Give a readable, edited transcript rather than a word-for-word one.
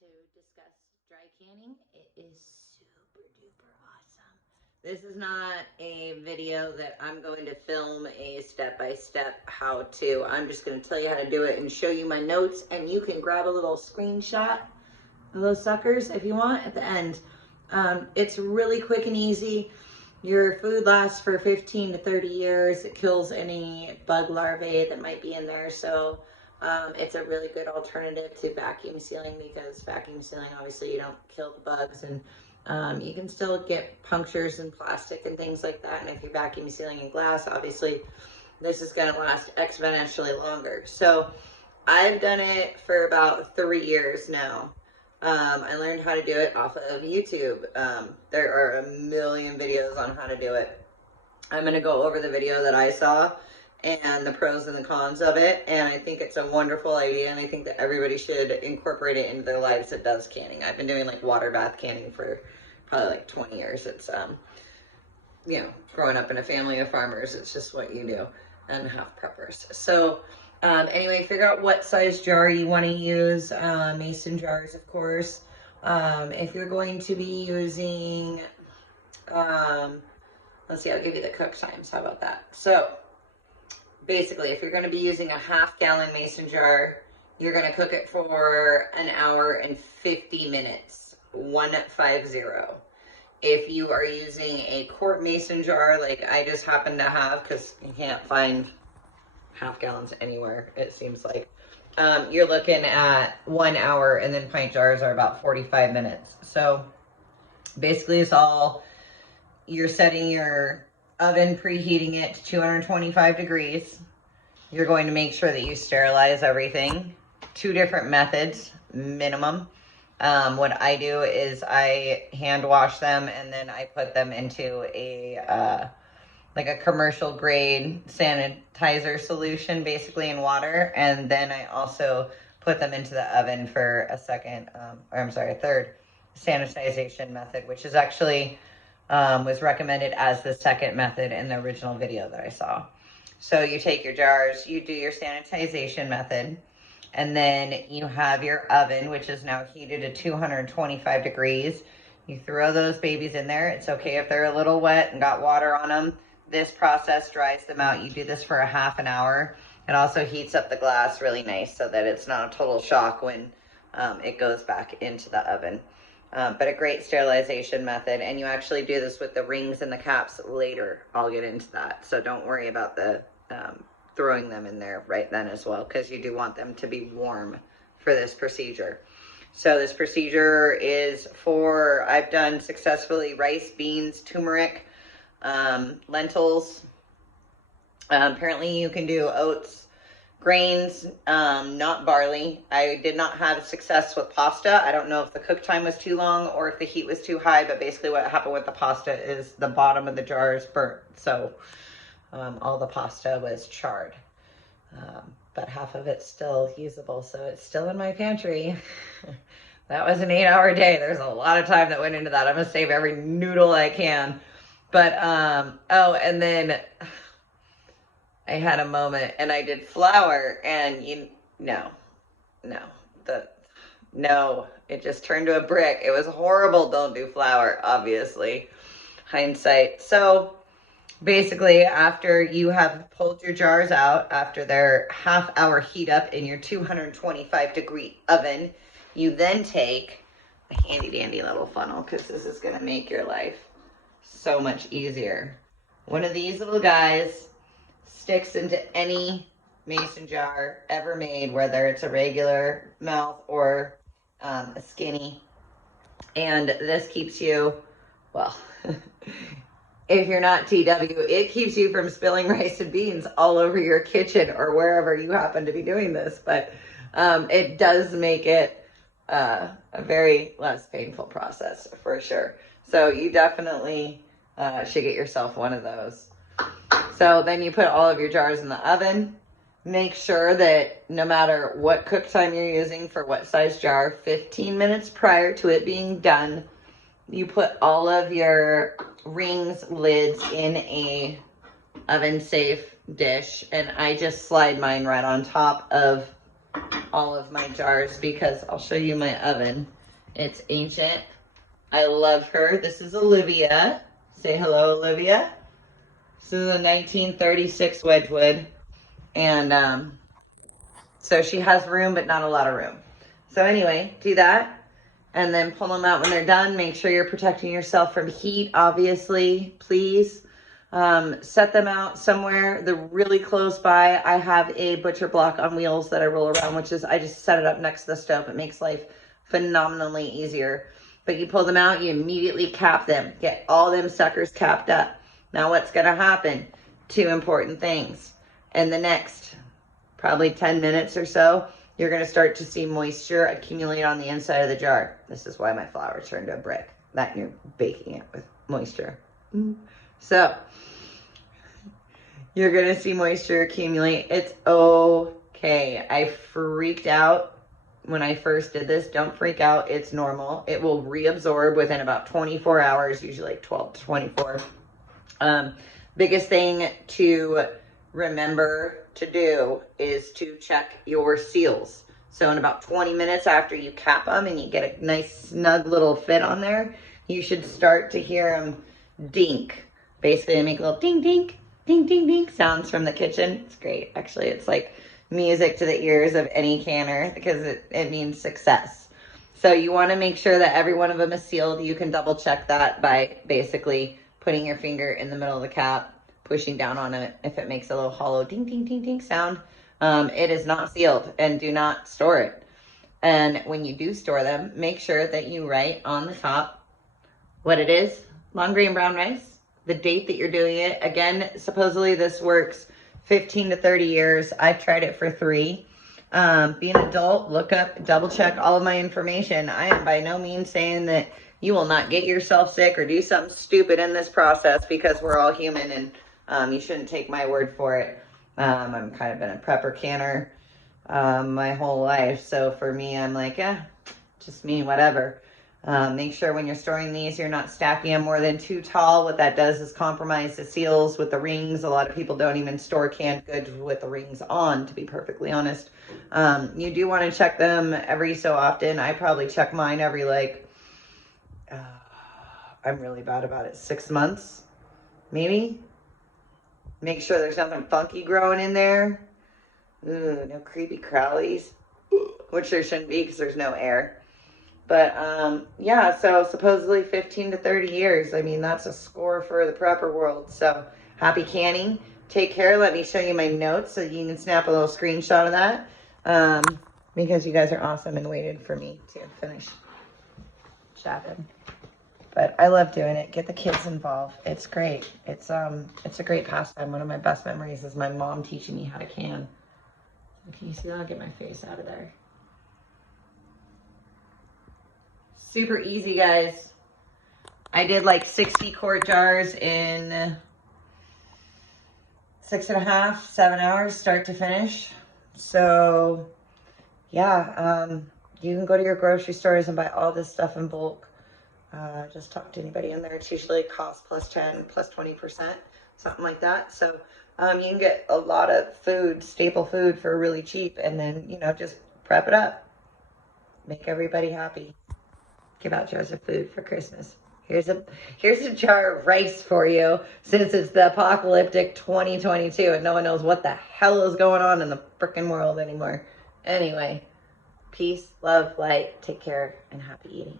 to discuss dry canning. It is super duper awesome. This is not a video that I'm going to film a step-by-step how to. I'm just going to tell you how to do it and show you my notes, and you can grab a little screenshot of those suckers if you want at the end. It's really quick and easy. Your food lasts for 15 to 30 years. It kills any bug larvae that might be in there. So it's a really good alternative to vacuum sealing, because vacuum sealing, obviously you don't kill the bugs, and you can still get punctures in plastic and things like that. And if you're vacuum sealing in glass, obviously this is going to last exponentially longer. So I've done it for about 3 years now. I learned how to do it off of YouTube. There are a million videos on how to do it. I'm going to go over the video that I saw and the pros and the cons of it, and I think it's a wonderful idea, and I think that everybody should incorporate it into their lives that does canning. I've been doing like water bath canning for probably like 20 years. It's you know, growing up in a family of farmers, it's just what you do, and half preppers. So anyway, figure out what size jar you want to use. Mason jars, of course. If you're going to be using, let's see, I'll give you the cook times. How about that? So basically, if you're going to be using a half-gallon mason jar, you're going to cook it for 1 hour and 50 minutes, 150. If you are using a quart mason jar, like I just happen to have, because you can't find half gallons anywhere, it seems like, you're looking at 1 hour, and then pint jars are about 45 minutes. So basically it's all, you're setting your oven, preheating it to 225 degrees. You're going to make sure that you sterilize everything. 2 different methods minimum. What I do is I hand wash them, and then I put them into a like a commercial grade sanitizer solution, basically in water. And then I also put them into the oven for a third sanitization method, which is actually was recommended as the second method in the original video that I saw. So you take your jars, you do your sanitization method, and then you have your oven, which is now heated to 225 degrees. You throw those babies in there. It's okay if they're a little wet and got water on them. This process dries them out. You do this for a half an hour. It also heats up the glass really nice so that it's not a total shock when it goes back into the oven. But a great sterilization method, and you actually do this with the rings and the caps later. I'll get into that, so don't worry about the throwing them in there right then as well, because you do want them to be warm for this procedure. So this procedure is for, I've done successfully rice, beans, turmeric, lentils. Apparently you can do oats, grains, not barley. I did not have success with pasta. I don't know if the cook time was too long or if the heat was too high, but basically what happened with the pasta is the bottom of the jar is burnt. So all the pasta was charred, but half of it's still usable. So it's still in my pantry. That was an 8-hour day. There's a lot of time that went into that. I'm gonna save every noodle I can. But, oh, and then I had a moment, and I did flour, and it just turned to a brick. It was horrible. Don't do flour, obviously, hindsight. So basically, after you have pulled your jars out, after their half-hour heat up in your 225 degree oven, you then take a handy dandy little funnel, because this is going to make your life so much easier. One of these little guys sticks into any mason jar ever made, whether it's a regular mouth or a skinny, and this keeps you, well, if you're not TW, it keeps you from spilling rice and beans all over your kitchen or wherever you happen to be doing this. But it does make it a very less painful process for sure. So you definitely should get yourself one of those. So then you put all of your jars in the oven. Make sure that no matter what cook time you're using for what size jar, 15 minutes prior to it being done, you put all of your rings, lids in a oven safe dish, and I just slide mine right on top of all of my jars because I'll show you my oven. It's ancient. I love her. This is Olivia. Say hello, Olivia. This is a 1936 Wedgwood. And so she has room, but not a lot of room. So anyway, do that. And then pull them out when they're done. Make sure you're protecting yourself from heat, obviously, please. Set them out somewhere. They're really close by. I have a butcher block on wheels that I roll around, which is, I just set it up next to the stove. It makes life phenomenally easier. But you pull them out, you immediately cap them. Get all them suckers capped up. Now what's going to happen? 2 important things. In the next probably 10 minutes or so, you're going to start to see moisture accumulate on the inside of the jar. This is why my flour turned to a brick. That you're baking it with moisture. So you're going to see moisture accumulate. It's okay. I freaked out when I first did this. Don't freak out. It's normal. It will reabsorb within about 24 hours, usually like 12 to 24. Biggest thing to remember to do is to check your seals. So in about 20 minutes after you cap them and you get a nice snug little fit on there, you should start to hear them dink. Basically, they make little ding, dink, ding, ding, ding sounds from the kitchen. It's great. Actually, it's like music to the ears of any canner because it means success. So you want to make sure that every one of them is sealed. You can double check that by basically putting your finger in the middle of the cap, pushing down on it. If it makes a little hollow ding, ding, ding, ding sound, it is not sealed, and do not store it. And when you do store them, make sure that you write on the top what it is, long grain brown rice, the date that you're doing it. Again, supposedly this works 15 to 30 years. I've tried it for 3. Be an adult, look up, double check all of my information. I am by no means saying that you will not get yourself sick or do something stupid in this process, because we're all human, and you shouldn't take my word for it. I'm kind of been a prepper canner my whole life. So for me, I'm like, just me, whatever. Make sure when you're storing these, you're not stacking them more than 2 tall. What that does is compromise the seals with the rings. A lot of people don't even store canned goods with the rings on, to be perfectly honest. You do want to check them every so often. I probably check mine every I'm really bad about it, 6 months, maybe. Make sure there's nothing funky growing in there. Ooh, no creepy crawlies, which there shouldn't be because there's no air. But yeah, so supposedly 15 to 30 years. I mean, that's a score for the prepper world. So happy canning. Take care. Let me show you my notes so you can snap a little screenshot of that, because you guys are awesome and waited for me to finish chatting. But I love doing it. Get the kids involved. It's great. It's a great pastime. One of my best memories is my mom teaching me how to can. Can you see that? I'll get my face out of there. Super easy, guys. I did like 60 quart jars in 6.5, 7 hours, start to finish. So yeah, you can go to your grocery stores and buy all this stuff in bulk. Just talk to anybody in there. It's usually cost plus 10, plus 20%, something like that. So you can get a lot of food, staple food, for really cheap, and then, just prep it up. Make everybody happy. Give out jars of food for Christmas. Here's a jar of rice for you, since it's the apocalyptic 2022 and no one knows what the hell is going on in the frickin' world anymore. Anyway, peace, love, light, take care, and happy eating.